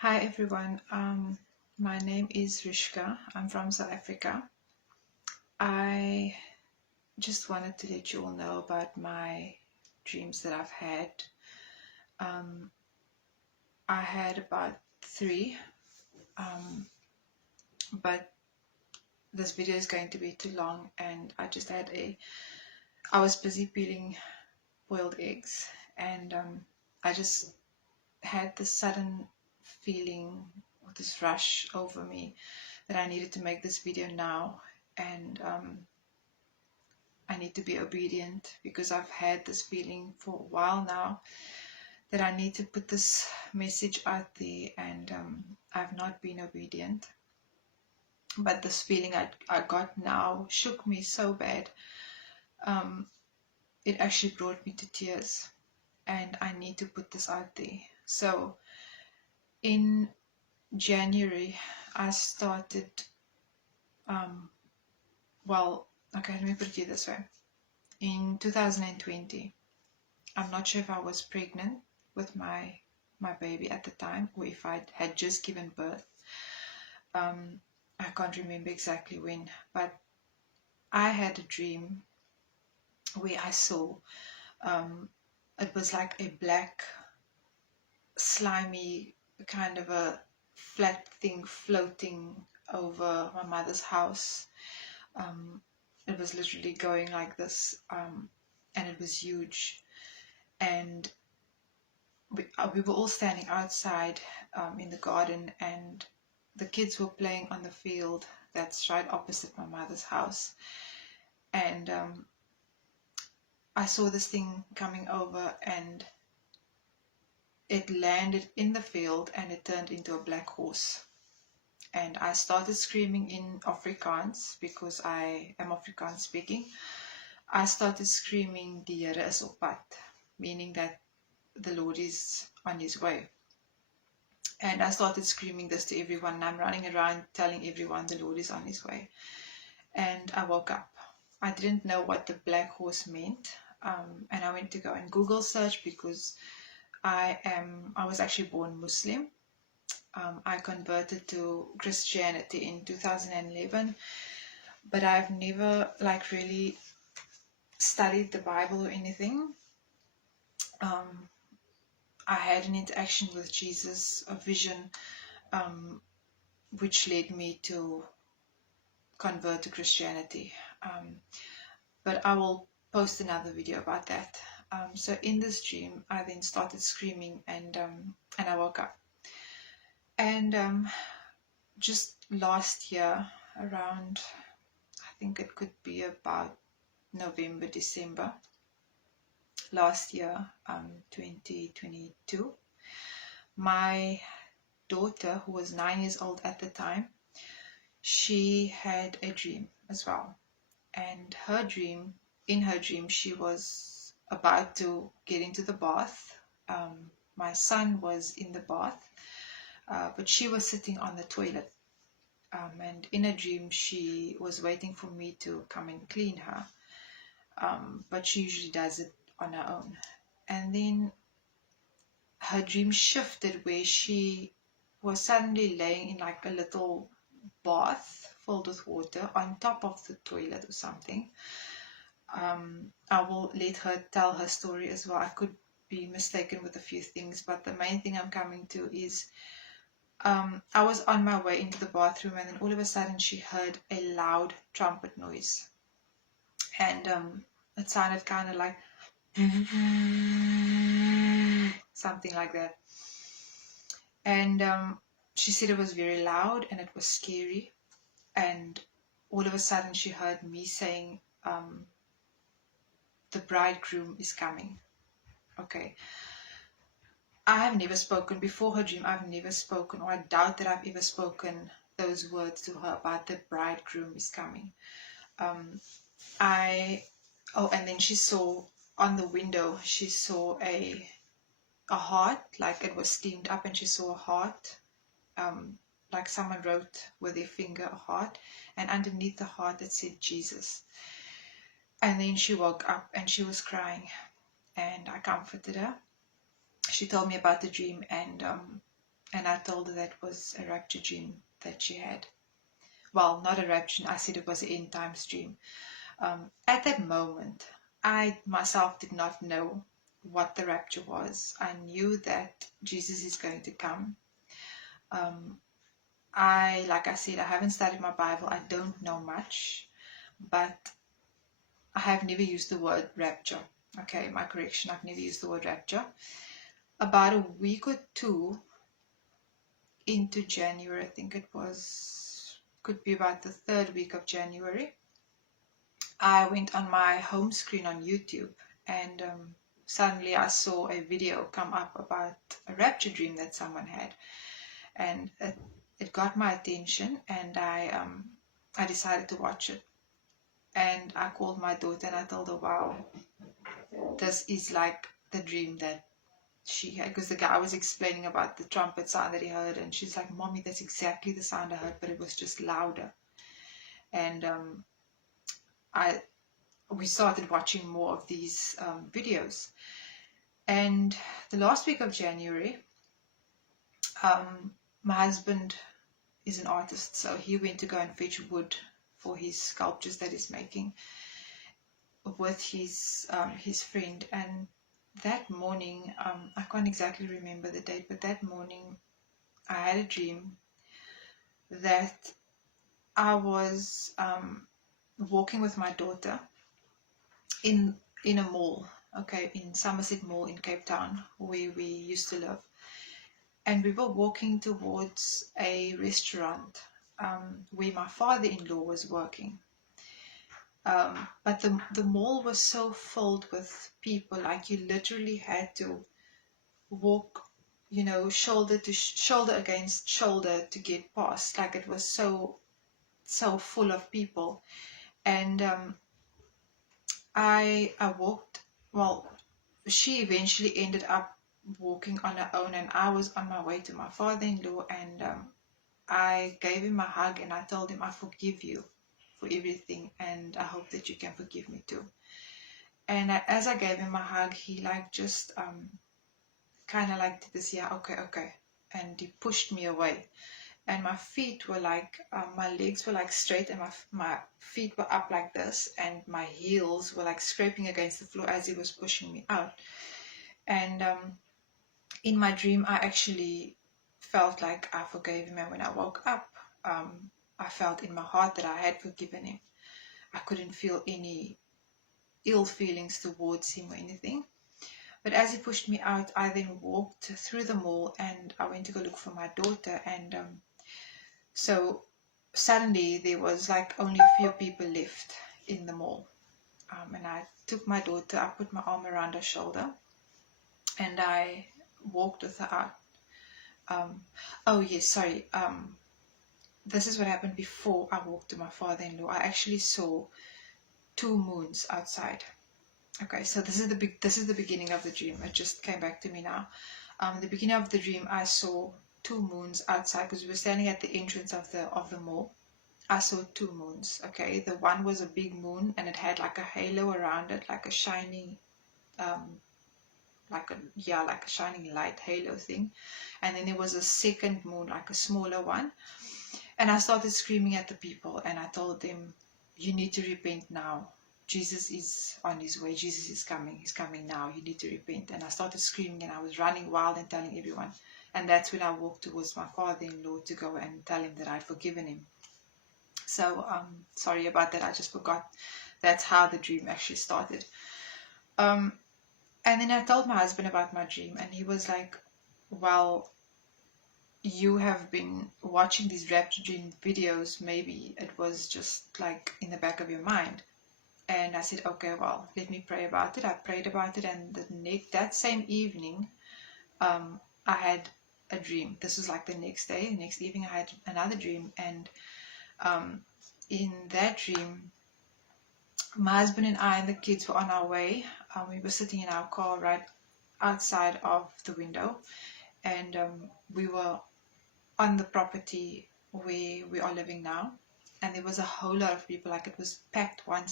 Hi everyone, my name is Rishka. I'm from South Africa. I just wanted to let you all know about my dreams that I've had. Um, I had about three, um, but this video is going to be too long, and I was busy peeling boiled eggs, and I just had this sudden feeling, this rush over me that I needed to make this video now, and I need to be obedient because I've had this feeling for a while now that I need to put this message out there, and I've not been obedient. But this feeling I got now shook me so bad. Um, it actually brought me to tears, and I need to put this out there. So in January, I started, um, okay, let me put it to you this way. In 2020, I'm not sure if I was pregnant with my baby at the time, or if I had just given birth. I can't remember exactly when, but I had a dream where I saw it was like a black, slimy kind of a flat thing floating over my mother's house. It was literally going like this, and it was huge. And we were all standing outside in the garden, and the kids were playing on the field that's right opposite my mother's house. And I saw this thing coming over, and it landed in the field, and it turned into a black horse. And I started screaming in Afrikaans because I am Afrikaans speaking. I started screaming, "Die Here is op pad," meaning that the Lord is on his way. And I started screaming this to everyone, and I'm running around telling everyone the Lord is on his way. And I woke up. I didn't know what the black horse meant, and I went to go and Google search because I was actually born Muslim. I converted to Christianity in 2011, but I've never really studied the Bible or anything. I had an interaction with Jesus, a vision, which led me to convert to Christianity. But I will post another video about that. So in this dream, I then started screaming, and I woke up. And just last year, around, I think it could be about November, December last year, 2022, my daughter, who was 9 years old at the time, she had a dream as well. And in her dream, she was about to get into the bath. My son was in the bath, but she was sitting on the toilet. And in a dream, she was waiting for me to come and clean her. But she usually does it on her own. And then her dream shifted where she was suddenly laying in like a little bath filled with water on top of the toilet or something. I will let her tell her story as well. I could be mistaken with a few things, but the main thing I'm coming to is I was on my way into the bathroom, and then all of a sudden she heard a loud trumpet noise, and it sounded kind of like something like that. And she said it was very loud and it was scary. And all of a sudden she heard me saying, the bridegroom is coming. Okay. I have never spoken before her dream. I've never spoken, or I doubt that I've ever spoken those words to her about the bridegroom is coming. And then she saw on the window, she saw a heart, like it was steamed up, and she saw a heart, like someone wrote with their finger a heart, and underneath the heart it said Jesus. And then she woke up and she was crying, and I comforted her. She told me about the dream, and and I told her that was a rapture dream that she had. Well, not a rapture, I said it was an end times dream. At that moment, I myself did not know what the rapture was. I knew that Jesus is going to come. Like I said, I haven't studied my Bible. I don't know much, but I have never used the word rapture. Okay, my correction, I've never used the word rapture. About a week or two into January, I think it was, could be about the third week of January, I went on my home screen on YouTube, and suddenly I saw a video come up about a rapture dream that someone had, and it got my attention, and I decided to watch it. And I called my daughter and I told her, wow, this is like the dream that she had, because the guy was explaining about the trumpet sound that he heard, and she's like, Mommy, that's exactly the sound I heard, but it was just louder. And we started watching more of these videos. And the last week of January, my husband is an artist, so he went to go and fetch wood for his sculptures that he's making with his friend. And that morning, I can't exactly remember the date, but that morning I had a dream that I was walking with my daughter in a mall, okay, in Somerset Mall in Cape Town, where we used to live. And we were walking towards a restaurant where my father-in-law was working. But the mall was so filled with people, like you literally had to walk, shoulder to shoulder against shoulder to get past. Like it was so full of people. And I walked. Well, she eventually ended up walking on her own, and I was on my way to my father-in-law, and I gave him a hug and I told him, I forgive you for everything, and I hope that you can forgive me too. And as I gave him a hug, he like just kind of like did this, yeah, okay, and he pushed me away. And my feet were like, my legs were like straight, and my feet were up like this, and my heels were like scraping against the floor as he was pushing me out. And in my dream, I actually felt like I forgave him, and when I woke up, I felt in my heart that I had forgiven him. I couldn't feel any ill feelings towards him or anything. But as he pushed me out, I then walked through the mall, and I went to go look for my daughter. And so suddenly there was like only a few people left in the mall. And I took my daughter, I put my arm around her shoulder, and I walked with her out. Oh yes, sorry. This is what happened before I walked to my father-in-law. I actually saw 2 moons outside. Okay, so this is the beginning of the dream. It just came back to me now. The beginning of the dream, I saw 2 moons outside, because we were standing at the entrance of the mall. I saw 2 moons. Okay, the one was a big moon, and it had like a halo around it, like a shining, like a shining light halo thing. And then there was a second moon, like a smaller one. And I started screaming at the people, and I told them, you need to repent now. Jesus is on his way. Jesus is coming. He's coming now. You need to repent. And I started screaming, and I was running wild and telling everyone. And that's when I walked towards my father-in-law to go and tell him that I'd forgiven him. So sorry about that. I just forgot. That's how the dream actually started. And then I told my husband about my dream, and he was like, well, you have been watching these rapture dream videos. Maybe it was just like in the back of your mind. And I said, okay, well, let me pray about it. I prayed about it, and that same evening, I had a dream. This was like the next day. The next evening, I had another dream, and in that dream, my husband and I and the kids were on our way. We were sitting in our car right outside of the window, and we were on the property where we are living now, and there was a whole lot of people. Like, it was packed one